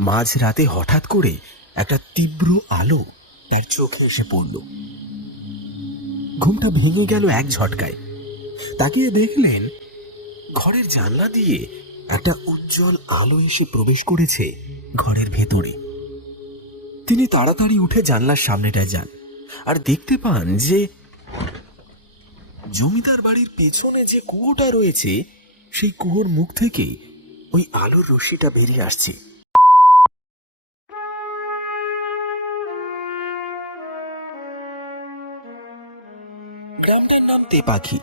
মাঝ রাতে হঠাৎ করে একটা তীব্র আলো তার চোখে এসে পড়ল। ঘুমটা ভেঙে গেল এক ঝটকায়। তাকিয়ে দেখলেন ঘরের জানলা দিয়ে একটা উজ্জ্বল আলো এসে প্রবেশ করেছে ঘরের ভেতরে। তিনি তাড়াতাড়ি উঠে জানলার সামনেটায় যান আর দেখতে পান যে জমিদার বাড়ির পেছনে যে কুয়োটা রয়েছে সেই কুয়োর মুখ থেকে ওই আলোর রশ্মিটা বেরিয়ে আসছে। গ্রামটার নাম তেপাখি।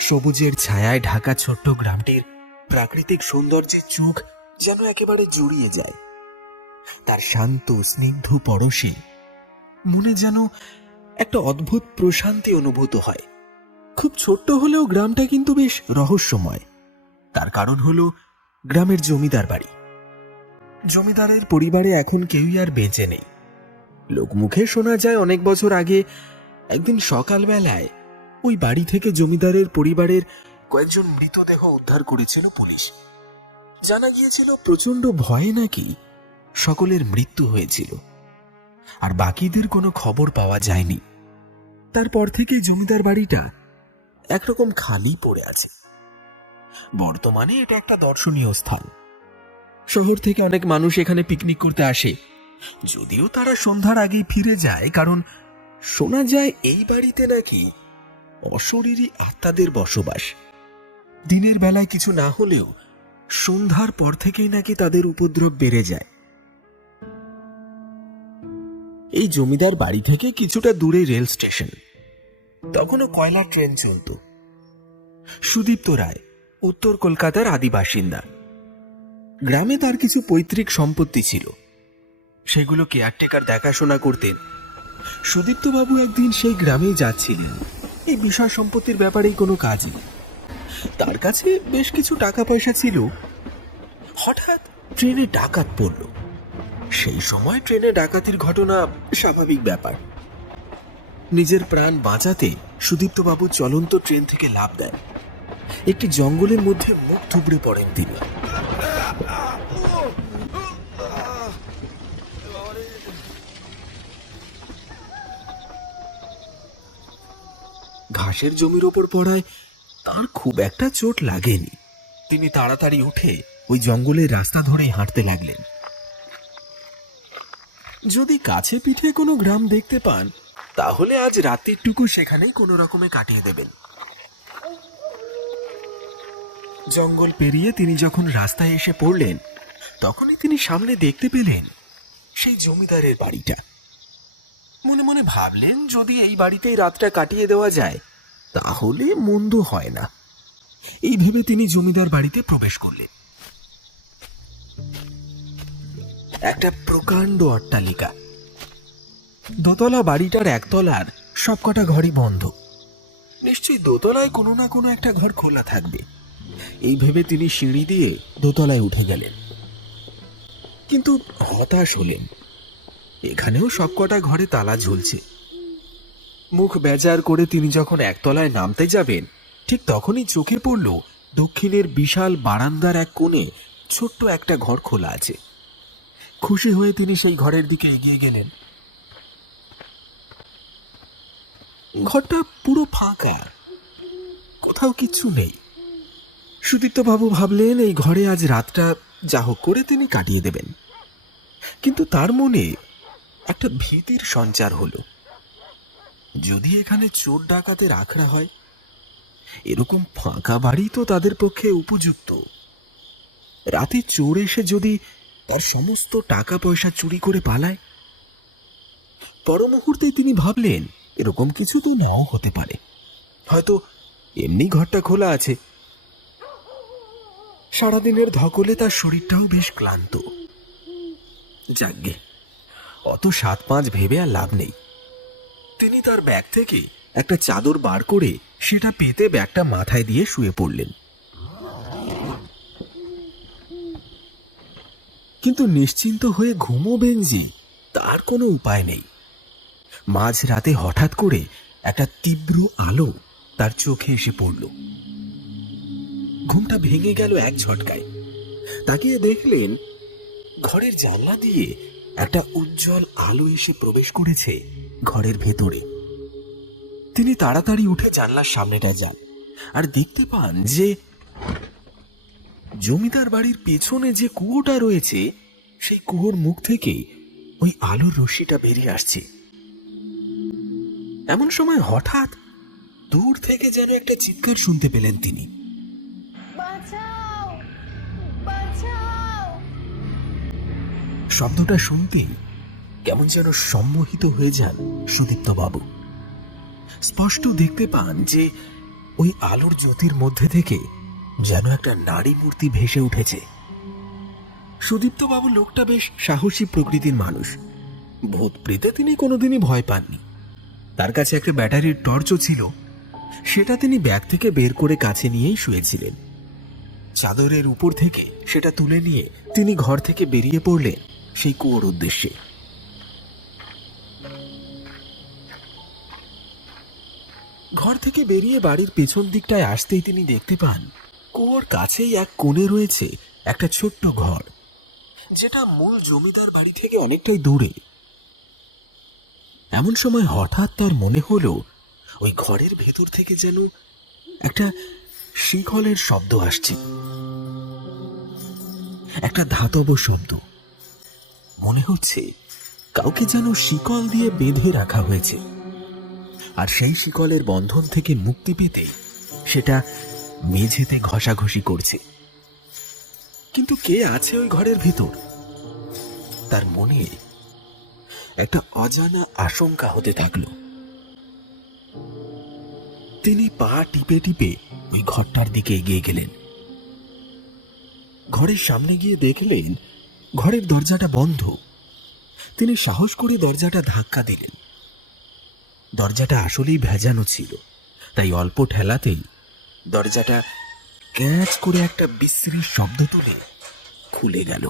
সবুজের ছায়ায় ঢাকা ছোট্ট গ্রামটির প্রাকৃতিক সৌন্দর্যের চোখ যেন একেবারে জুড়িয়ে যায়। তার শান্ত স্নিগ্ধ পরশে মনে যেন একটা অদ্ভুত প্রশান্তি অনুভূত হয়। খুব ছোট্ট হলেও গ্রামটা কিন্তু বেশ রহস্যময়। তার কারণ হলো গ্রামের জমিদার বাড়ি। জমিদারের পরিবারে এখন কেউই আর বেঁচে নেই। লোকমুখে শোনা যায় অনেক বছর আগে একদিন সকালবেলায় ওই বাড়ি থেকে জমিদারের পরিবারের কয়েকজন মৃতদেহ উদ্ধার করেছিল পুলিশ। জানা গিয়েছিল প্রচন্ড ভয়ে নাকি সকলের মৃত্যু হয়েছিল, আর বাকিদের কোনো খবর পাওয়া যায়নি। তারপর থেকে জমিদার বাড়িটা একরকম খালি পড়ে আছে। বর্তমানে এটা একটা দর্শনীয় স্থান। শহর থেকে অনেক মানুষ এখানে পিকনিক করতে আসে, যদিও তারা সন্ধ্যার আগেই ফিরে যায়, কারণ শোনা যায় এই বাড়িতে নাকি অশরীরী আত্মাদের বসবাস। দিনের বেলায় কিছু না হলেও সন্ধ্যার পর থেকেই নাকি তাদের উপদ্রব বেড়ে যায়। এই জমিদার বাড়ি থেকে কিছুটা দূরে রেল স্টেশন। তখনও কয়লার ট্রেন চলত। সুদীপ্ত রায় উত্তর কলকাতার আদি বাসিন্দা। গ্রামে তার কিছু পৈতৃক সম্পত্তি ছিল, সেগুলো কেয়ারটেকার দেখাশোনা করতেন। সুদীপ্তবাবু একদিন সেই গ্রামেই যাচ্ছিলেন এই বিষয় সম্পত্তির ব্যাপারেই কোনো কাজে। তার কাছে বেশ কিছু টাকা পয়সা ছিল। হঠাৎ ট্রেনে ডাকাত পড়ল। সেই সময় ট্রেনে ডাকাতির ঘটনা স্বাভাবিক ব্যাপার। নিজের প্রাণ বাঁচাতে সুদীপ্তবাবু চলন্ত ট্রেন থেকে লাফ দেন। একটি জঙ্গলের মধ্যে মুখ থুবড়ে পড়েন তিনি। ঘাসের জমির ওপর পড়ায় তার খুব একটা চোট লাগেনি। তিনি তাড়াতাড়ি উঠে ওই জঙ্গলের রাস্তা ধরে হাঁটতে লাগলেন। যদি কাছে পিঠে কোনো গ্রাম দেখতে পান তাহলে আজ রাত্রিটুকু সেখানেই কোনো রকমে কাটিয়ে দেবেন। জঙ্গল পেরিয়ে তিনি যখন রাস্তায় এসে পড়লেন তখনই তিনি সামনে দেখতে পেলেন সেই জমিদারের বাড়িটা। মনে মনে ভাবলেন যদি এই বাড়িতেই রাতটা কাটিয়ে দেওয়া যায় তাহলে মন্দ হয় না। এই ভেবে তিনি জমিদার বাড়িতে প্রবেশ করলেন। একটা প্রকাণ্ড অট্টালিকা। দোতলা বাড়িটার একতলার সবকটা ঘরই বন্ধ। নিশ্চয়ই দোতলায় কোনো না কোনো একটা ঘর খোলা থাকবে। এই ভেবে তিনি সিঁড়ি দিয়ে দোতলায় উঠে গেলেন, কিন্তু হতাশ হলেন। এখানেও সবকটা ঘরে তালা ঝুলছে। মুখ বেজার করে তিনি যখন একতলায় নামতে যাবেন ঠিক তখনই চোখে পড়ল দক্ষিণের বিশাল বারান্দার এক কোণে ছোট্ট একটা ঘর খোলা আছে। খুশি হয়ে তিনি সেই ঘরের দিকে এগিয়ে গেলেন। ঘরটা পুরো ফাঁকা, কোথাও কিচ্ছু নেই। সুদীপ্তবাবু ভাবলেন এই ঘরে আজ রাতটা যা হোক করে তিনি কাটিয়ে দেবেন। কিন্তু তার মনে একটা ভীতির সঞ্চার হলো। যদি এখানে চোর ডাকাতের আখড়া হয়, এরকম ফাঁকা বাড়ি তো তাদের পক্ষে উপযুক্ত। রাতে চোর এসে যদি তার সমস্ত টাকা পয়সা চুরি করে পালায়। পর মুহূর্তে তিনি ভাবলেন এরকম কিছু তো নাও হতে পারে, হয়তো এমনি ঘরটা খোলা আছে। সারাদিনের ধকলে তার শরীরটাও বেশ ক্লান্ত। যাকগে, অত ৭-৫ ভেবে আর লাভ নেই। তিনি তার ব্যাগ থেকে একটা চাদর বার করে সেটা পেতে ব্যাগটা মাথায় দিয়ে শুয়ে পড়লেন। কিন্তু নিশ্চিন্ত হয়ে ঘুমোবেন যে তার কোনো উপায় নেই। মাঝ রাতে হঠাৎ করে একটা তীব্র আলো তার চোখে এসে পড়ল। ঘুমটা ভেঙে গেল এক ঝটকায়। তাকিয়ে দেখলেন ঘরের জানলা দিয়ে একটা উজ্জ্বল আলো এসে প্রবেশ করেছে ঘরের ভেতরে। তিনি তাড়াতাড়ি উঠে জানলার সামনেটা যান আর দেখতে পান যে জমিদার বাড়ির পেছনে যে কুয়োটা রয়েছে সেই কুয়োর মুখ থেকে ওই আলোর রশ্মিটা বেরিয়ে আসছে। এমন সময় হঠাৎ দূর থেকে যেন একটা চিৎকার শুনতে পেলেন তিনি। বাঁচাও, বাঁচাও। শব্দটা শুনতেই কেমন যেন সম্মোহিত হয়ে যান সুদীপ্ত বাবু। স্পষ্ট দেখতে পান যে ওই আলোর জ্যোতির মধ্যে থেকে যেন একটা নারী মূর্তি ভেসে উঠেছে। সুদীপ্ত বাবু লোকটা বেশ সাহসী প্রকৃতির মানুষ। ভূত প্রেতে তিনি কোনোদিনই ভয় পাননি। তার কাছে একটা ব্যাটারির টর্চও ছিল, সেটা তিনি ব্যাগ থেকে বের করে কাছে নিয়েই শুয়েছিলেন। চাদরের উপর থেকে সেটা তুলে নিয়ে তিনি ঘর থেকে বেরিয়ে পড়লেন সেই কুয়োর উদ্দেশ্যে। ঘর থেকে বেরিয়ে বাড়ির পেছন দিকটায় আসতেই তিনি দেখতে পান কুয়োর কাছেই এক কোণে রয়েছে একটা ছোট্ট ঘর, যেটা মূল জমিদার বাড়ি থেকে অনেকটাই দূরে। এমন সময় হঠাৎ তার মনে হলো ওই ঘরের ভেতর থেকে যেন একটা শিকলের শব্দ আসছে, একটা ধাতব শব্দ। মনে হচ্ছে কাউকে যেন শিকল দিয়ে বেঁধে রাখা হয়েছে, আর সেই শিকলের বন্ধন থেকে মুক্তি পেতে সেটা মেঝেতে ঘষাঘষি করছে। কিন্তু কে আছে ওই ঘরের ভিতর? তার মনে একটা অজানা আশঙ্কা হতে থাকলো। তিনি পা টিপে টিপে ওই ঘরটার দিকে এগিয়ে গেলেন। ঘরের সামনে গিয়ে দেখলেন ঘরের দরজাটা বন্ধ। তিনি সাহস করে দরজাটা ধাক্কা দিলেন। দরজাটা আসলেই ভেজানো ছিল, তাই অল্প ঠেলাতেই দরজাটা ক্যাচ করে একটা বিশ্রী শব্দ তুলে খুলে গেল।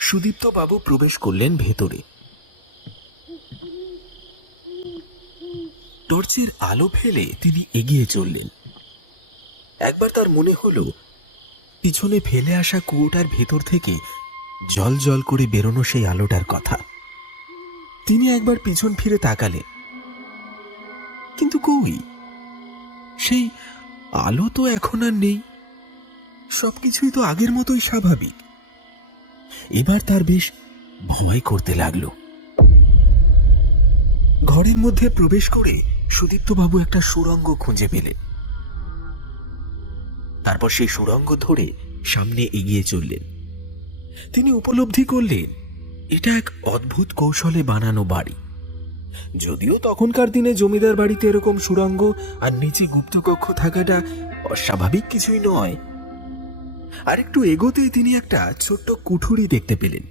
সুদীপ্ত বাবু প্রবেশ করলেন ভেতরে। টর্চের আলো ফেলে তিনি এগিয়ে চললেন। একবার তার মনে হলো পিছনে ফেলে আসা কুয়োটার ভেতর থেকে জল জল করে বেরোনো সেই আলোটার কথা। তিনি একবার পিছন ফিরে তাকালেন, কিন্তু কই, সেই আলো তো এখন আর নেই। সবকিছুই তো আগের মতোই স্বাভাবিক। এবার তার বেশ ভয় করতে লাগলো। ঘরের মধ্যে প্রবেশ করে সুদীপ্তবাবু একটা সুড়ঙ্গ খুঁজে পেলেন। তারপর সেই সুড়ঙ্গ ধরে সামনে এগিয়ে চললেন। তিনি উপলব্ধি করলেন এটা এক অদ্ভুত কৌশলে বানানো বাড়ি। যদিও তখনকার দিনে জমিদার বাড়িতে এরকম সুড়ঙ্গ আর নিচে গুপ্তকক্ষ থাকাটা অস্বাভাবিক কিছুই নয়। আর একটু এগোতেই তিনি একটা ছোট্ট কুঠুরি দেখতে পেলেন।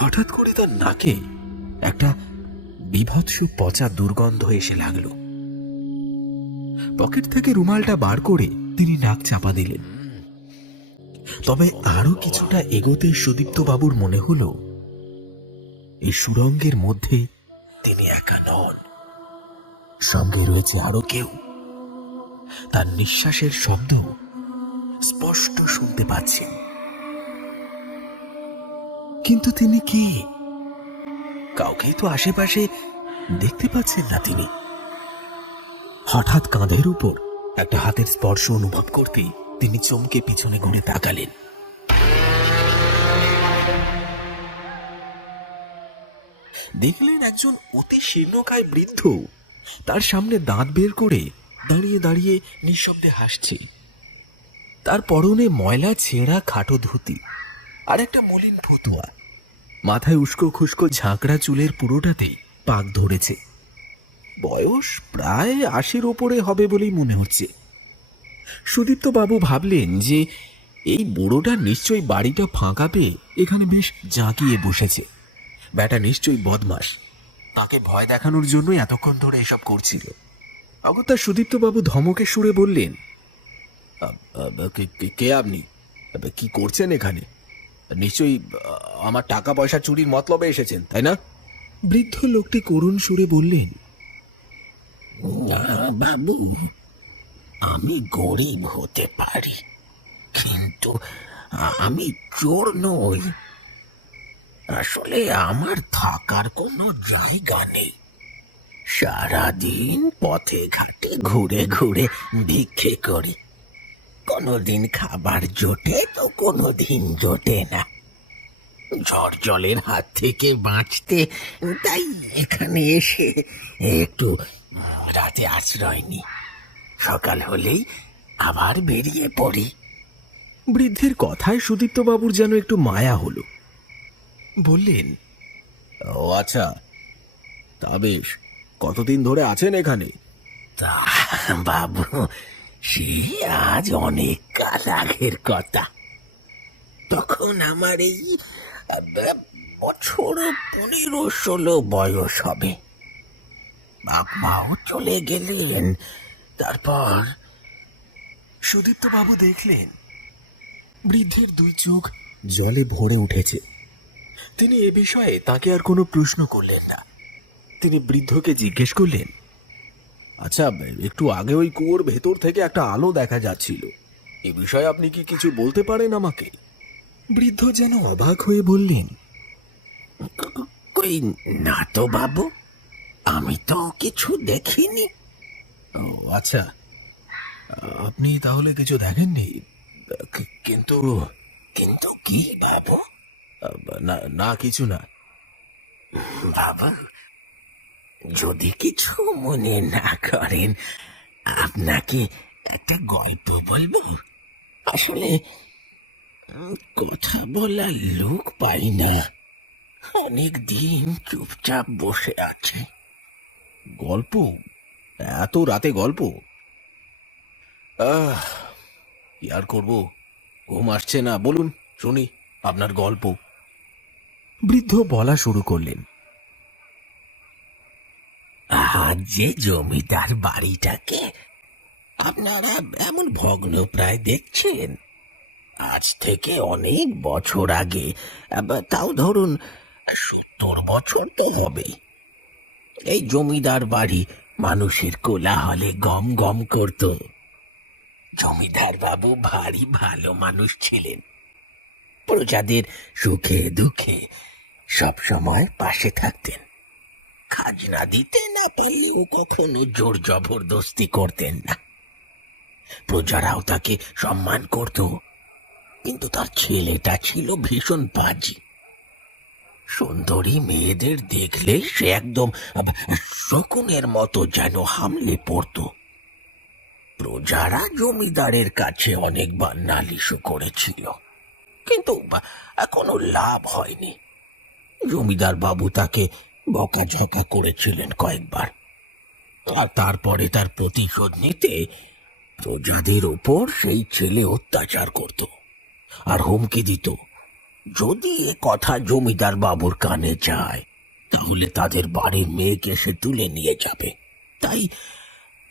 হঠাৎ করে তার নাকে একটা বীভৎস পচা দুর্গন্ধ এসে লাগলো। পকেট থেকে রুমালটা বার করে তিনি নাক চাপা দিলেন। তবে আরো কিছুটা এগোতে সুদীপ্ত বাবুর মনে হলো এই সুড়ঙ্গের মধ্যে তিনি একা নন, সঙ্গে রয়েছে আরো কেউ। তার নিঃশ্বাসের শব্দ স্পষ্ট শুনতে পাচ্ছেন। কিন্তু তিনি কে? কাউকেই তো আশেপাশে দেখতে পাচ্ছেন না তিনি। হঠাৎ কাঁধের উপর একটা হাতের স্পর্শ অনুভব করতেই তিনি চমকে পিছনে ঘুরে তাকালেন। দেখলেন একজন অতি শীর্ণকায় বৃদ্ধ তার সামনে দাঁত বের করে দাঁড়িয়ে দাঁড়িয়ে নিঃশব্দে হাসছে। তার পরনে ময়লা ছেঁড়া খাটো ধুতি আর একটা মলিন ফতুয়া। মাথায় উস্কো খুস্কো ঝাঁকড়া চুলের পুরোটাতেই পাক ধরেছে। বয়স প্রায় ৮০-র ওপরে হবে বলেই মনে হচ্ছে। সুদীপ্ত বাবু ভাবলেন যে এই বুড়োটা নিশ্চয়ই বাড়িটা ফাঁকা পেয়ে এখানে বেশ জাঁকিয়ে বসেছে। ব্যাটা নিশ্চয়ই বদমাস, তাকে ভয় দেখানোর জন্যই এতক্ষণ ধরে এসব করছিল। অগত্যা সুদীপ্ত বাবু ধমকে সুরে বললেন, কে আপনি? কি করছেন এখানে? নিশ্চয়ই আমার টাকা পয়সা চুরির মতলবে এসেছেন, তাই না? বৃদ্ধ লোকটি করুণ সুরে বললেন, না বাবু, আমি গরিব হতে পারি, কিন্তু আমি চোর নই। আসলে আমার থাকার কোনো জায়গা নেই। সারাদিন পথে ঘাটে ঘুরে ঘুরে ভিক্ষে করি। কোনোদিন খাবার জোটে তো কোনোদিন জোটে না। ঝড় জলের হাত থেকে বাঁচতে তাই এখানে এসে একটু রাতে আশ্রয় নি। সকাল হলেই আবার বেরিয়ে পড়ি। বৃদ্ধের কথায় সুদীপ্তবাবুর যেন একটু মায়া হলো। বললেন, ও আচ্ছা, তা বেশ, কতদিন ধরে আছেন এখানে? তা বাবু, সে আজ অনেক কাল আগের কথা। তখন আমার এই বছর 15-16 বয়স হবে। বাপ মাও চলে গেলেন। তারপর সুদীপ্তবাবু দেখলেন বৃদ্ধের দুই চোখ জলে ভরে উঠেছে। তিনি এ বিষয়ে তাকে আর কোনো প্রশ্ন করলেন না। তিনি বৃদ্ধকে জিজ্ঞেস করলেন, আচ্ছা, একটু আগে ওই কুয়োর ভেতর থেকে একটা আলো দেখা যাচ্ছিল, এ বিষয়ে আপনি কি কিছু বলতে পারেন আমাকে? বৃদ্ধ যেন অবাক হয়ে বললেন, কই না তো বাবু, আমি তো কিছু দেখিনি। ও আচ্ছা, আপনি তাহলে কিছু দেখেননি? কিন্তু কিন্তু কি বাবু? না না, কিছু না। বাবু, যদি কিছু মনে না করেন, আপনাকে একটা গল্প বলবো। আসলে কথা বলার লোক পাই না। অনেক দিন চুপচাপ বসে আছে। গল্প? এত রাতে গল্প? কি আর করবো, ঘুম আসছে না। বলুন শুনি আপনার গল্প। বৃদ্ধ বলা শুরু করলেন, আজ যে জমিদার বাড়িটাকে আপনারা এমন ভগ্ন প্রায় দেখছেন, আজ থেকে অনেক বছর আগে, তাও ধরুন 70 বছর তো হবে, এই জমিদার বাড়ি মানুষের কোলাহলে গম গম করত। জমিদার বাবু ভারী ভালো মানুষ ছিলেন। প্রজাদের সুখে দুঃখে সব সময় পাশে থাকতেন। খাজনা দিতে না পারলেও কখনো জোর জবরদস্তি করতেন না। প্রজারাও তাকে সম্মান করত। কিন্তু তার ছেলেটা ছিল ভীষণ বাজি। সুন্দরী মেয়েদের দেখলে সে একদম শকুনের মতো যেন হামলে পড়ত। প্রজারা জমিদারের কাছে অনেকবার নালিশও করেছিল, কিন্তু কোনো লাভ হয়নি। জমিদার বাবু তাকে বকাঝকা করেছিলেন কয়েকবার। আর তারপরে তার প্রতিশোধ নিতে প্রজাদের উপর সেই ছেলে অত্যাচার করত আর হুমকি দিত, যদি এ কথা জমিদার বাবুর কানে যায় তাহলে তাদের বাড়ির মেয়েকে সে তুলে নিয়ে যাবে। তাই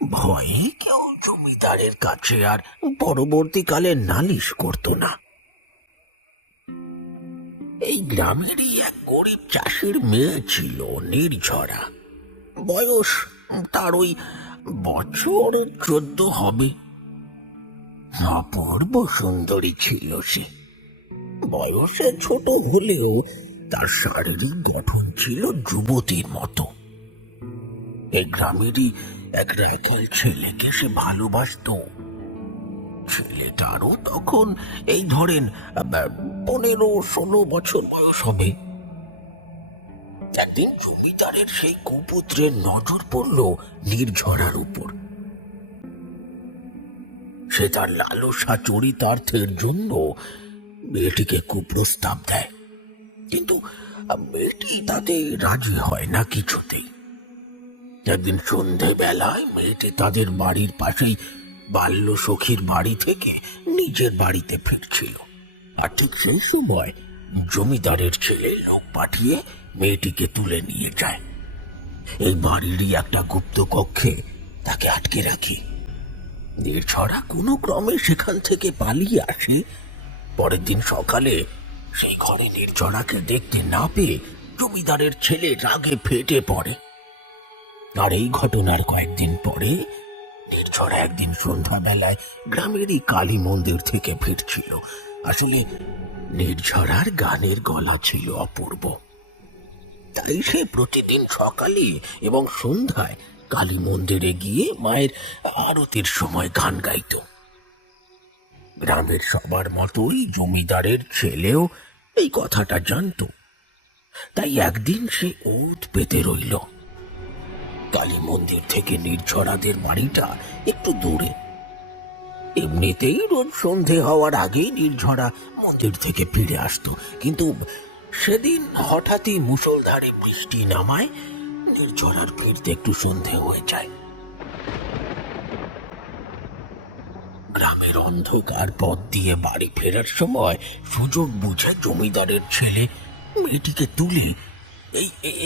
ভয়ে কেউ জমিদারের কাছে আর পরবর্তীকালে নালিশ করত না। এই গ্রামেরই এক গরিব চাষির মেয়ে ছিল নির্ঝরা। বয়স তার ওই বছর 14 হবে। অপূর্ব সুন্দরী ছিল সে। বয়সে ছোট হলেও তার শারীরিক গঠন ছিল যুবতীর মতো। এই গ্রামেরই এক রাখাল ছেলেকে সে ভালোবাসত। ছেলেটারও তখন এই ধরেন 15-16 বছর বয়স হবে। একদিন জমিদারের সেই কুপুত্রের নজর পড়ল নির্ঝরার উপর। সে তার লালসা চরিতার্থের জন্য মেয়েটিকে কুপ্রস্তাব দেয়, কিন্তু মেয়েটি তাতে রাজি হয় না কিছুতেই। একদিন সন্ধেবেলায় মেয়েটি তাদের বাড়ির পাশেই বাল্য সখীর বাড়ি থেকে নিজের বাড়িতে ফিরছিল। আর ঠিক সেই সময় জমিদারের ছেলে লোক পাঠিয়ে মেয়েটিকে তুলে নিয়ে যায়। এই বাড়িরই একটা গুপ্ত কক্ষে তাকে আটকে রাখি। নির্ঝরা কোনো ক্রমে সেখান থেকে পালিয়ে আসে। পরের দিন সকালে সেই ঘরে নির্ঝরাকে দেখতে না পেয়ে জমিদারের ছেলে রাগে ফেটে পড়ে। আর এই ঘটনার কয়েকদিন পরে নির্ঝরা একদিন সন্ধ্যাবেলায় গ্রামেরই কালী মন্দির থেকে ফিরছিল। আসলে নির্ঝরার গানের গলা ছিল অপূর্ব, তাই সে প্রতিদিন সকালে এবং সন্ধ্যায় কালী মন্দিরে গিয়ে মায়ের আরতির সময় গান গাইত। গ্রামের সবার মতোই জমিদারের ছেলেও এই কথাটা জানতো, তাই একদিন সে ওত পেতে রইল। কালী মন্দির থেকে নির্ঝরাদের বাড়িটা একটু দূরে। এমনিতেই রোজ সন্ধে হওয়ার আগেই নির্ঝরা মন্দির থেকে ফিরে আসতো, কিন্তু সেদিন হঠাৎই মুষলধারে বৃষ্টি নামায় নির্ঝরার ফিরতে একটু সন্ধে হয়ে যায়। গ্রামের অন্ধকার পথ দিয়ে বাড়ি ফেরার সময় সুযোগ বুঝে জমিদারের ছেলে মেয়েটিকে তুলে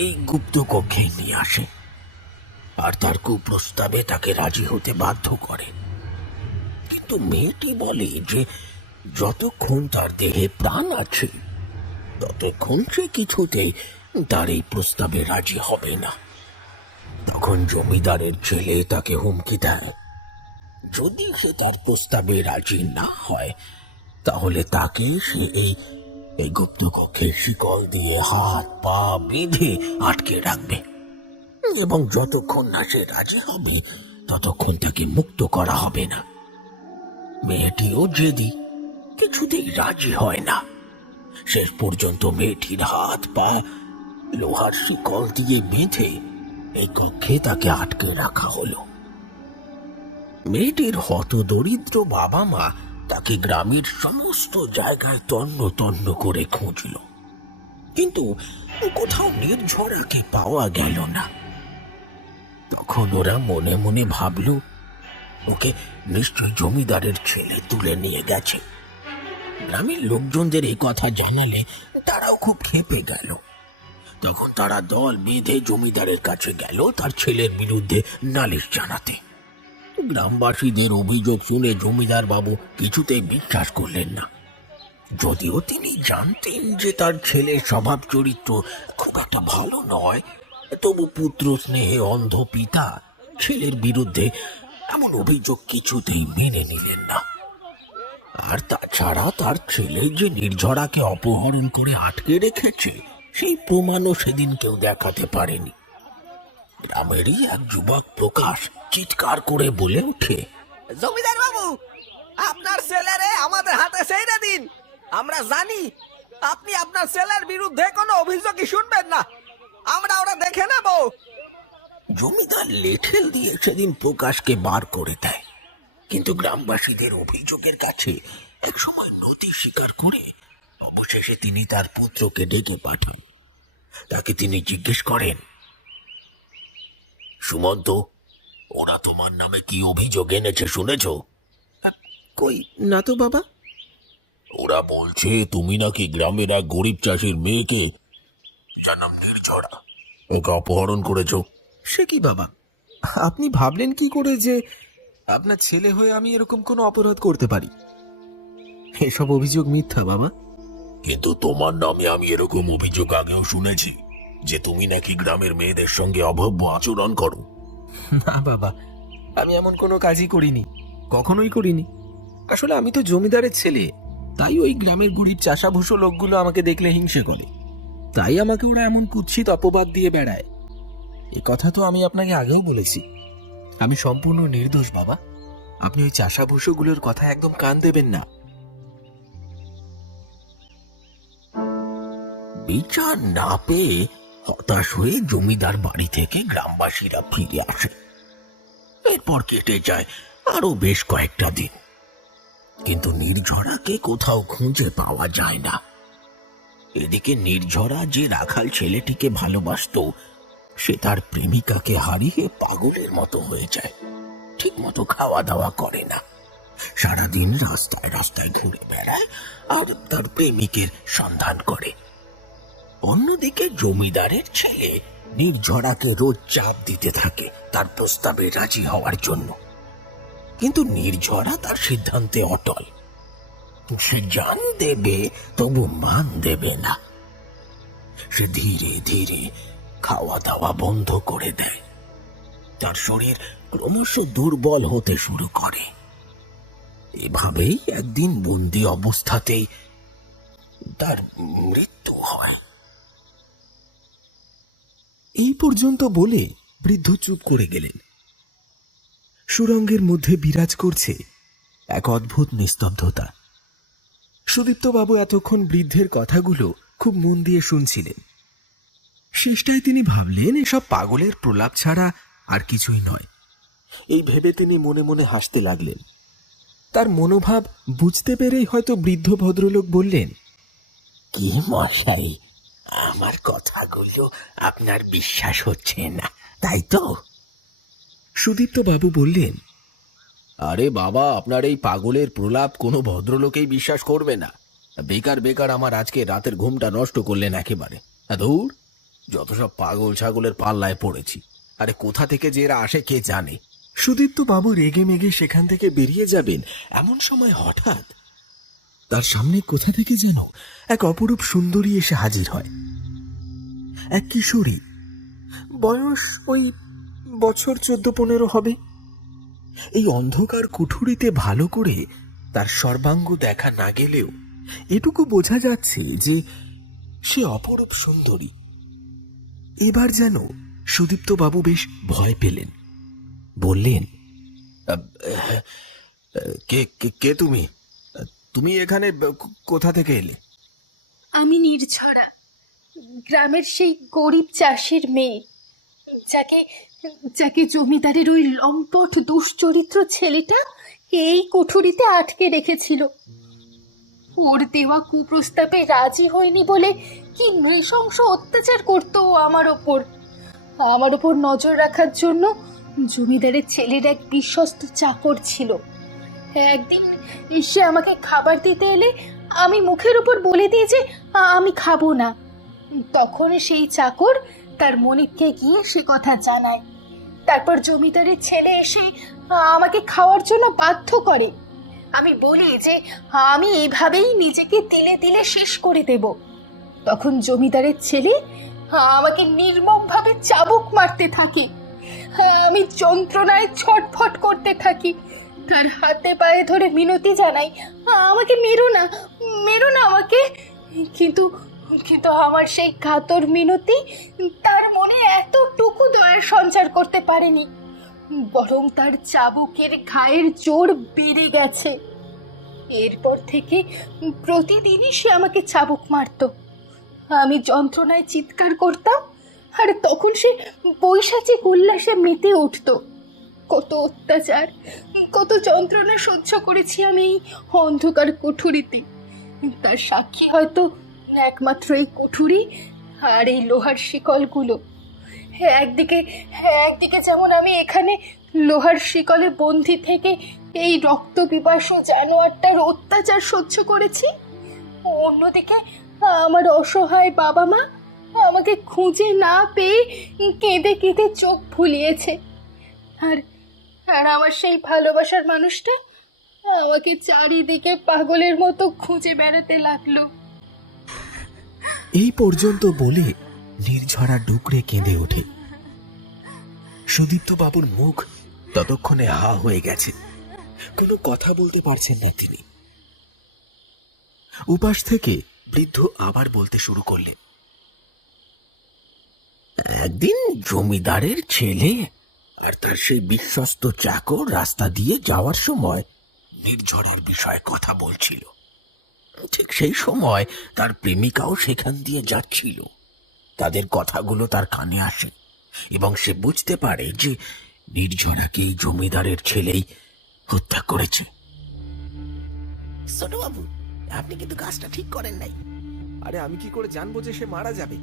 এই গুপ্ত কক্ষে নিয়ে আসে, আর তার কুপ্রস্তাবে তাকে রাজি হতে বাধ্য করে। কিন্তু মেয়েটি বলে যে যতক্ষণ তার দেহে প্রাণ আছে ততক্ষণ সে কিছুতেই তার এই প্রস্তাবে রাজি হবে না। তখন জমিদারের ছেলে তাকে হুমকি দেয়, যদি সে তার প্রস্তাবে রাজি না হয় তাহলে তাকে সে এই গুপ্ত কক্ষে শিকল দিয়ে হাত পা বেঁধে আটকে রাখবে, এবং যতক্ষণ না সে রাজি হবে ততক্ষণ তাকে মুক্ত করা হবে না। মেয়েটিও জেদি, কিছুতেই রাজি হয় না। শেষ পর্যন্ত মেয়েটির হাত পা লোহার শিকল দিয়ে বেঁধে এই কক্ষে তাকে আটকে রাখা হলো। মেয়েটির হতদরিদ্র বাবা মা তাকে গ্রামের সমস্ত জায়গায় তন্ন তন্ন করে খুঁজল, কিন্তু কোথাও নির্ঝরাকে পাওয়া গেল না। তখন ওরা মনে মনে ভাবল, ওকে নিশ্চয় জমিদারের ছেলে তুলে নিয়ে গেছে। গ্রামের লোকজনদের এই কথা জানালে তারাও খুব ক্ষেপে গেল। তখন তারা দল বেঁধে জমিদারের কাছে গেল তার ছেলের বিরুদ্ধে নালিশ জানাতে। গ্রামবাসীদের অভিযোগ শুনে জমিদার বাবু কিছুতেই বিশ্বাস করলেন না। যদিও তিনি জানতেন যে তার ছেলের স্বভাব চরিত্র খুব একটা ভালো নয়, তবু পুত্র স্নেহে অন্ধ পিতা ছেলের বিরুদ্ধে এমন অভিযোগ কিছুতেই মেনে নিলেন না। আর তাছাড়া তার ছেলে যে নির্ঝরাকে অপহরণ করে আটকে রেখেছে সেই প্রমাণও সেদিন কেউ দেখাতে পারেনি। গ্রামেরই এক যুবক প্রকাশ চিৎকার করে বলে ওঠে, জমিদার বাবু, আপনার ছেলেরে আমাদের হাতে ছেড়ে দিন। আমরা জানি আপনি আপনার ছেলের বিরুদ্ধে কোনো অভিযোগই শুনবেন না, আমরা ওরা দেখে নেব। জমিদার লেঠেল দিয়ে সেদিন প্রকাশকে বার করে দেয়, কিন্তু গ্রামবাসীদের অভিযোগের কাছে একসময় নতি স্বীকার করে অবশেষে তিনি তার পুত্রকে ডেকে পাঠান। তাকে তিনি জিজ্ঞেস করেন, সুমন্ত, ওরা তোমার নামে কি অভিযোগ এনেছে শুনেছ? কই না তো বাবা। ওরা বলছে তুমি নাকি গ্রামের এক গরিব চাষির মেয়েকে, যার নাম নির্ঝরা, ওকে অপহরণ করেছ। সে কি বাবা, আপনি ভাবলেন কি করে যে আপনার ছেলে হয়ে আমি এরকম কোনো অপরাধ করতে পারি? এসব অভিযোগ মিথ্যা বাবা। কিন্তু তোমার নামে আমি এরকম অভিযোগ আগেও শুনেছি যে তুমি নাকি গ্রামের মেয়েদের সঙ্গে অভব্য আচরণ করো। না বাবা, আমি এমন কোনো কাজই করিনি, কখনোই করিনি। আসলে আমি তো জমিদারের ছেলে, তাই ওই গ্রামের গরিব চাষাভুষো লোকগুলো আমাকে দেখলে হিংসে করে, তাই আমাকে ওরা এমন কুৎসিত অপবাদ দিয়ে বেড়ায়। এ কথা তো আমি আপনাকে আগেও বলেছি। আমি সম্পূর্ণ নির্দোষ বাবা, আপনি ওই চাষাভুষোগুলোর কথা একদম কান দেবেন না। বিচার না পেয়ে হতাশ হয়ে জমিদার বাড়ি থেকে গ্রামবাসীরা ফিরে আসে। এরপর কেটে যায় আরো বেশ কয়েকটা দিন, কিন্তু নির্ঝরাকে কোথাও খুঁজে পাওয়া যায় না। এদিকে নির্ঝরা যে রাখাল ছেলেটিকে ভালোবাসতো সে তার প্রেমিকাকে হারিয়ে পাগলের মতো হয়ে যায়। ঠিক মতো খাওয়া দাওয়া করে না, সারাদিন রাস্তায় রাস্তায় ঘুরে বেড়ায় আর তার প্রেমিকের সন্ধান করে। অন্যদিকে জমিদারের ছেলে নির্ঝরাকে রোজ চাপ দিতে থাকে তার প্রস্তাবে রাজি হওয়ার জন্য, কিন্তু নির্ঝরা তার সিদ্ধান্তে অটল। সে জান দেবে তবু মান দেবে না। সে ধীরে ধীরে খাওয়া দাওয়া বন্ধ করে দেয়। তার শরীর ক্রমশ দুর্বল হতে শুরু করে। এভাবেই একদিন বন্দি অবস্থাতেই তার মৃত্যু হয়। এই পর্যন্ত বলে বৃদ্ধ চুপ করে গেলেন। সুরঙ্গের মধ্যে বিরাজ করছে এক অদ্ভুত নিস্তব্ধতা। সুদীপ্তবাবু এতক্ষণ বৃদ্ধের কথাগুলো খুব মন দিয়ে শুনছিলেন। শেষটায় তিনি ভাবলেন এসব পাগলের প্রলাপ ছাড়া আর কিছুই নয়। এই ভেবে তিনি মনে মনে হাসতে লাগলেন। তার মনোভাব বুঝতে পেরেই হয়তো বৃদ্ধ ভদ্রলোক বললেন, কি মশাই, আমার কথাগুলো আপনার বিশ্বাস হচ্ছে না, তাই তো? সুদীপ্তবাবু বললেন, আরে বাবা, আপনার এই পাগলের প্রলাপ কোনো ভদ্রলোকেই বিশ্বাস করবে না। বেকার বেকার আমার আজকে রাতের ঘুমটা নষ্ট করলেন একেবারে। ধুর, যত সব পাগল ছাগলের পাল্লায় পড়েছি। আরে কোথা থেকে যে এরা আসে কে জানে। সুদীপ্তবাবু রেগে মেগে সেখান থেকে বেরিয়ে যাবেন, এমন সময় হঠাৎ তার সামনে কোথা থেকে যেন এক অপরূপ সুন্দরী এসে হাজির হয়। এক কিশোরী, বয়স ওই বছর 14-15 হবে। এই অন্ধকার কুঠুরিতে ভালো করে তার সর্বাঙ্গ দেখা না গেলেও এটুকু বোঝা যাচ্ছে যে সে অপরূপ সুন্দরী। এবার যেন সুদীপ্তবাবু বেশ ভয় পেলেন। বললেন, কে কে কে তুমি? তুমি এখানে কোথা থেকে এলে? আমি নির্ঝরা, গ্রামের সেই গরিব চাষির মেয়ে, যাকে যাকে জমিদারের ওই লম্পট দুশ্চরিত্র ছেলেটা এই কুঠুরিতে আটকে রেখেছিল। ওর দেওয়া কুপ্রস্তাবে রাজি হয়নি বলে কি নৃশংস অত্যাচার করতো ও আমার ওপর নজর রাখার জন্য জমিদারের ছেলের এক বিশ্বস্ত চাকর ছিল। একদিন সে আমাকে খাবার দিতে এলে আমি মুখের উপর বলে দিই যে আমি খাবো না। তখন সেই চাকর তার মনিবকে গিয়ে সে কথা জানায়। তারপর জমিদারের ছেলে এসে আমাকে খাওয়ার জন্য বাধ্য করে। আমি বলি যে আমি এইভাবেই নিজেকে তিলে তিলে শেষ করে দেব। তখন জমিদারের ছেলে আমাকে নির্মমভাবে চাবুক মারতে থাকে। আমি যন্ত্রণায় ছটফট করতে থাকি। তার হাতে পায়ে ধরে মিনতি জানাই, আমাকে মেরো না, মেরো না আমাকে। কিন্তু কিন্তু আমার সেই কাতর মিনতি তার মনে এতটুকু দয়ার সঞ্চার করতে পারেনি, বরং তার চাবুকের ঘায়ের জোর বেড়ে গেছে। এরপর থেকে প্রতিদিনই সে আমাকে চাবুক মারত। আমি যন্ত্রণায় চিৎকার করতাম, আর তখন সে বৈশাচিক উল্লাসে মেতে উঠত। কত অত্যাচার, কত যন্ত্রণা সহ্য করেছি আমি এই অন্ধকার কুঠুরিতে। তার সাক্ষী হয়তো একমাত্র এই কুঠুরি আর এই লোহার শিকলগুলো। একদিকে যেমন আমি এখানে লোহার শিকলে বন্দি থেকে এই রক্ত পিপাসু জানোয়ারটার অত্যাচার সহ্য করেছি, অন্যদিকে আমার অসহায় বাবা মা আমাকে খুঁজে না পেয়ে কেঁদে কেঁদে চোখ ভুলিয়েছে। আর আমার সেই ভালোবাসার মানুষটা আমাকে চারিদিকে পাগলের মতো খুঁজে বেড়াতে লাগলো। এই পর্যন্ত বলে নির্ঝরা ডুকরে কেঁদে ওঠে। সুদীপ্তবাবুর মুখ ততক্ষণে হা হয়ে গেছে, কোনো কথা বলতে পারছেন না তিনি। উপাস থেকে বৃদ্ধ আবার বলতে শুরু করলেন, একদিন জমিদারের ছেলে আর তার সেই বিশ্বস্ত চাকর রাস্তা দিয়ে যাওয়ার সময় নির্ঝরার বিষয়ে কথা বলছিল। ঠিক সেই সময় তার প্রেমিকাও সেখান দিয়ে যাচ্ছিল। তাদের কথাগুলো তার কানে আসে এবং সে বুঝতে পারে যে নির্ঝরাকে জমিদারের ছেলেই হত্যা করেছে। ছোটবাবু, আপনি কিন্তু কাজটা ঠিক করেন নাই। আরে আমি কি করে জানবো যে সে মারা যাবে?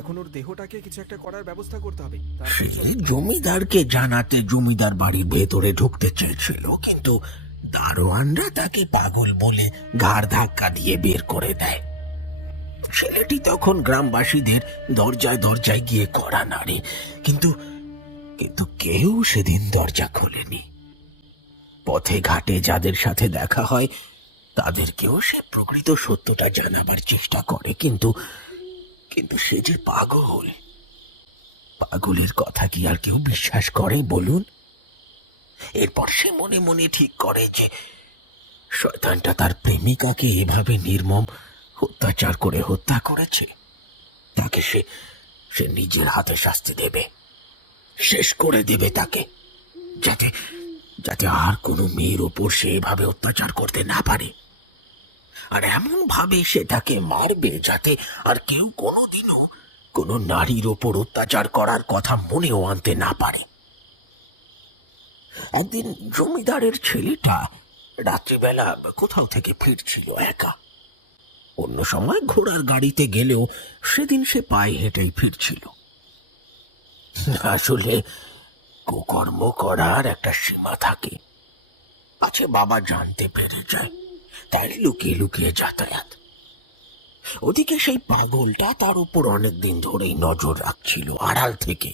এখন ওর দেহটাকে কিছু একটা করার ব্যবস্থা করতে হবে। সে জমিদারকে জানাতে জমিদার বাড়ির ভেতরে ঢুকতে চেয়েছিল, কিন্তু দারোয়ানরা তাকে পাগল বলে ঘাড় ধাক্কা দিয়ে বের করে দেয়। ছেলেটি তখন গ্রামবাসীদের দরজায় দরজায় গিয়ে কড়া নাড়ে, কিন্তু কিন্তু কেউ সেদিন দরজা খোলেনি। পথে ঘাটে যাদের সাথে দেখা হয় তাদেরকেও সে প্রকৃত সত্যটা জানাবার চেষ্টা করে, কিন্তু কিন্তু সে যে পাগল পাগলের কথা কি আর কেউ বিশ্বাস করে বলুন? এরপর সে মনে মনে ঠিক করে যে শয়তানটা তার প্রেমিকাকে এভাবে নির্মম অত্যাচার করে হত্যা করেছে, তাকে সে সে নিজের হাতে শাস্তি দেবে, শেষ করে দেবে তাকে, যাতে যাতে আর কোনো মেয়ের ওপর সে এভাবে অত্যাচার করতে না পারে। আর এমন ভাবে সে তাকে মারবে যাতে আর কেউ কোনোদিনও কোনো নারীর ওপর অত্যাচার করার কথা মনেও আনতে না পারে। একদিন জমিদারের ছেলেটা রাত্রিবেলা কোথাও থেকে ফিরছিল একা। অন্য সময় ঘোড়ার গাড়িতে গেলেও সেদিন সে পায়ে হেঁটেই ফিরছিল। আসলে কুকর্ম করার একটা সীমা থাকে, আছে বাবা জানতে পেরে যায়, তাই লুকিয়ে লুকিয়ে যাতায়াত। ওদিকে সেই পাগলটা তার উপর অনেকদিন ধরেই নজর রাখছিল আড়াল থেকে,